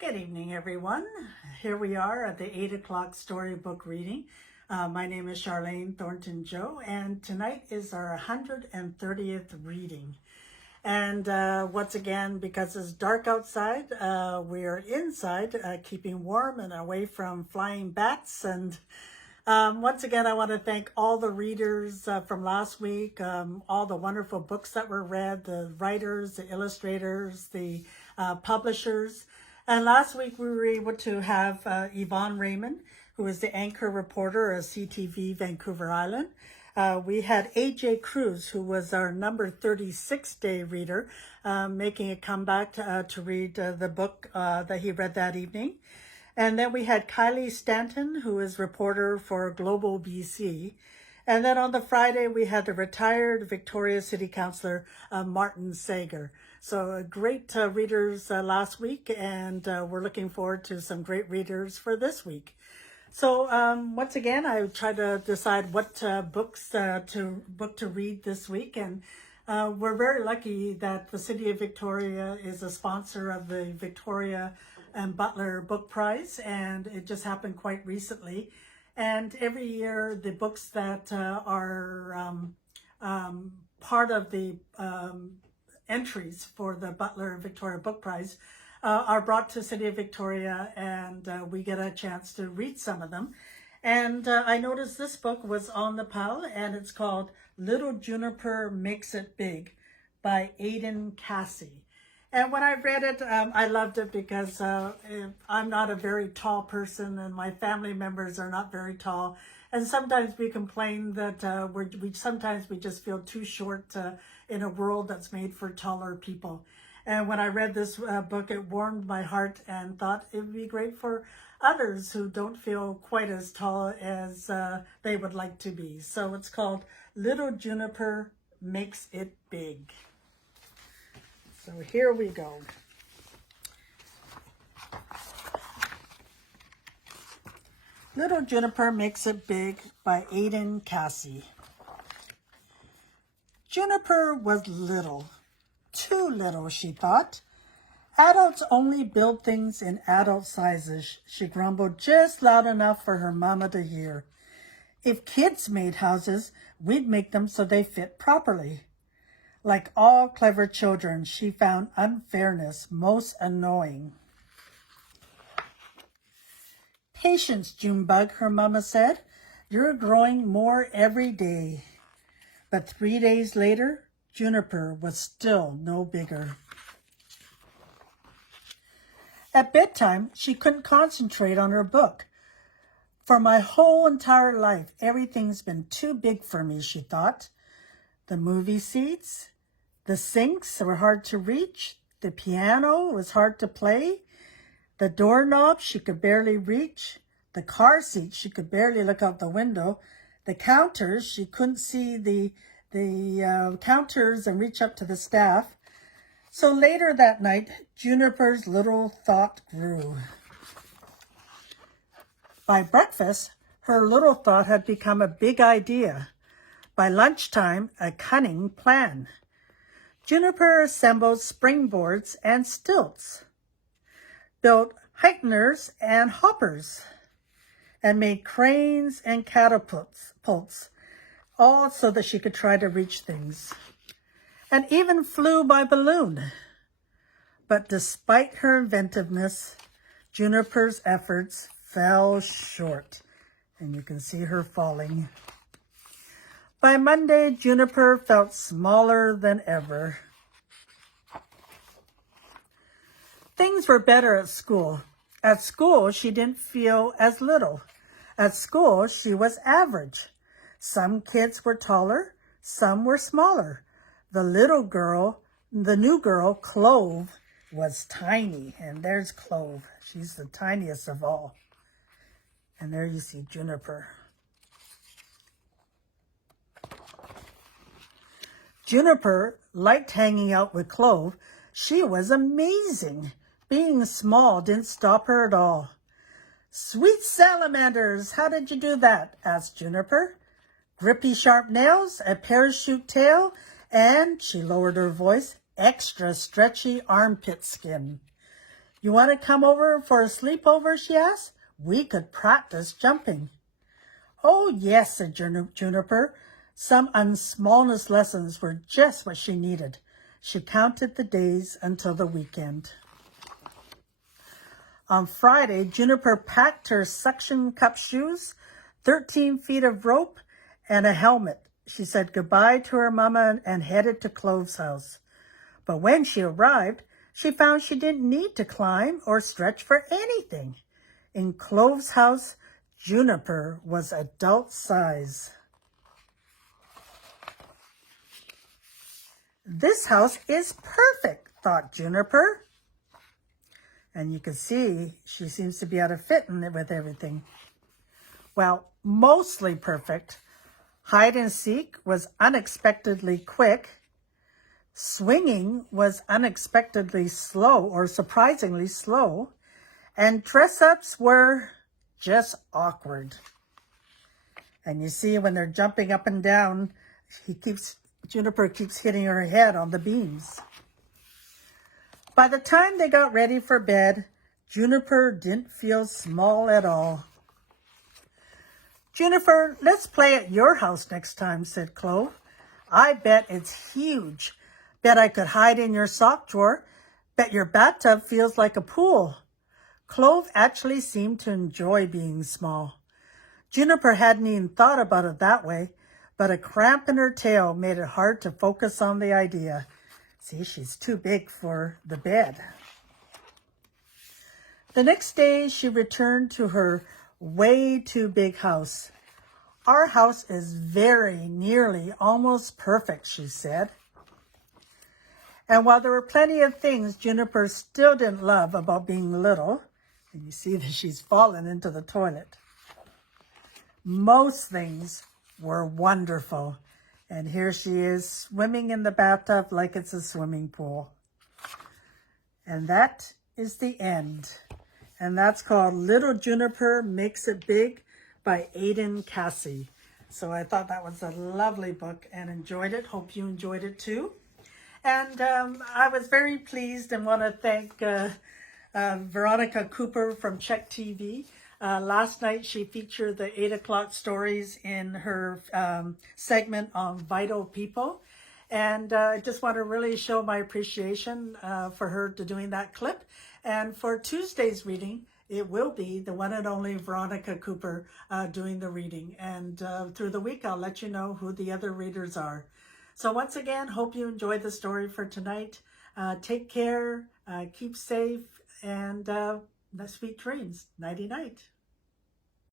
Good evening, everyone. Here we are at the 8 o'clock storybook reading. My name is Charlayne Thornton-Joe, and tonight is our 130th reading. And once again, because it's dark outside, we are inside, keeping warm and away from flying bats. And once again, I want to thank all the readers from last week, all the wonderful books that were read, the writers, the illustrators, the publishers. And last week we were able to have Yvonne Raymond, who is the anchor reporter of CTV Vancouver Island. We had AJ Cruz, who was our number 36 day reader, making a comeback to read the book that he read that evening. And then we had Kylie Stanton, who is reporter for Global BC. And then on the Friday, we had the retired Victoria City Councillor, Martin Sager. So great readers last week, and we're looking forward to some great readers for this week. So once again, I tried to decide what books to read this week, and we're very lucky that the City of Victoria is a sponsor of the Victoria and Butler Book Prize, and it just happened quite recently. And every year, the books that are part of the entries for the Butler Victoria Book Prize are brought to City of Victoria, and we get a chance to read some of them. And I noticed this book was on the pile, and it's called Little Juniper Makes It Big by Aiden, Cassie. And when I read it, I loved it because I'm not a very tall person, and my family members are not very tall. And sometimes we complain that sometimes we just feel too short in a world that's made for taller people. And when I read this book, it warmed my heart and thought it would be great for others who don't feel quite as tall as they would like to be. So it's called Little Juniper Makes It Big. So here we go. Little Juniper Makes It Big by Aiden, Cassie. Juniper was little, too little, she thought. Adults only build things in adult sizes, she grumbled just loud enough for her mama to hear. If kids made houses, we'd make them so they fit properly. Like all clever children, she found unfairness most annoying. Patience, Junebug, her mama said. You're growing more every day. But 3 days later, Juniper was still no bigger. At bedtime, she couldn't concentrate on her book. For my whole entire life, everything's been too big for me, she thought. The movie seats, the sinks were hard to reach, the piano was hard to play, the doorknob she could barely reach, the car seat she could barely look out the window, the counters she couldn't see the counters and reach up to the staff. So later that night, Juniper's little thought grew. By breakfast, her little thought had become a big idea. By lunchtime, a cunning plan. Juniper assembled springboards and stilts, built heighteners and hoppers, and made cranes and catapults, all so that she could try to reach things, and even flew by balloon. But despite her inventiveness, Juniper's efforts fell short, and you can see her falling. By Monday, Juniper felt smaller than ever. Things were better at school. At school, she didn't feel as little. At school, she was average. Some kids were taller, some were smaller. The new girl, Clove, was tiny. And there's Clove. She's the tiniest of all. And there you see Juniper. Juniper liked hanging out with Clove. She was amazing. Being small didn't stop her at all. Sweet salamanders, how did you do that? Asked Juniper. Grippy sharp nails, a parachute tail, and, she lowered her voice, extra stretchy armpit skin. You want to come over for a sleepover, she asked. We could practice jumping. Oh, yes, said Juniper. Some unsmallness lessons were just what she needed. She counted the days until the weekend. On Friday, Juniper packed her suction cup shoes, 13 feet of rope, and a helmet. She said goodbye to her mama and headed to Clove's house. But when she arrived, she found she didn't need to climb or stretch for anything. In Clove's house, Juniper was adult size. This house is perfect, thought Juniper. And you can see she seems to be out of fitting it with everything. Well, mostly perfect. Hide and seek was unexpectedly quick. Swinging was unexpectedly slow or surprisingly slow. And dress-ups were just awkward. And you see when they're jumping up and down, Juniper keeps hitting her head on the beams. By the time they got ready for bed, Juniper didn't feel small at all. Juniper, let's play at your house next time, said Clove. I bet it's huge. Bet I could hide in your sock drawer. Bet your bathtub feels like a pool. Clove actually seemed to enjoy being small. Juniper hadn't even thought about it that way, but a cramp in her tail made it hard to focus on the idea. See, she's too big for the bed. The next day, she returned to her way too big house. Our house is very nearly almost perfect, she said. And while there were plenty of things Juniper still didn't love about being little, and you see that she's fallen into the toilet, most things were wonderful. And here she is swimming in the bathtub like it's a swimming pool. And that is the end. And that's called Little Juniper Makes It Big by Aiden Cassie. So I thought that was a lovely book and enjoyed it. Hope you enjoyed it too. And I was very pleased and want to thank Veronica Cooper from Czech TV. Last night, she featured the 8 o'clock stories in her segment on Vital People. And I just want to really show my appreciation for her to doing that clip. And for Tuesday's reading, it will be the one and only Veronica Cooper doing the reading. And through the week, I'll let you know who the other readers are. So once again, hope you enjoyed the story for tonight. Take care, keep safe, and sweet dreams. Nighty-night.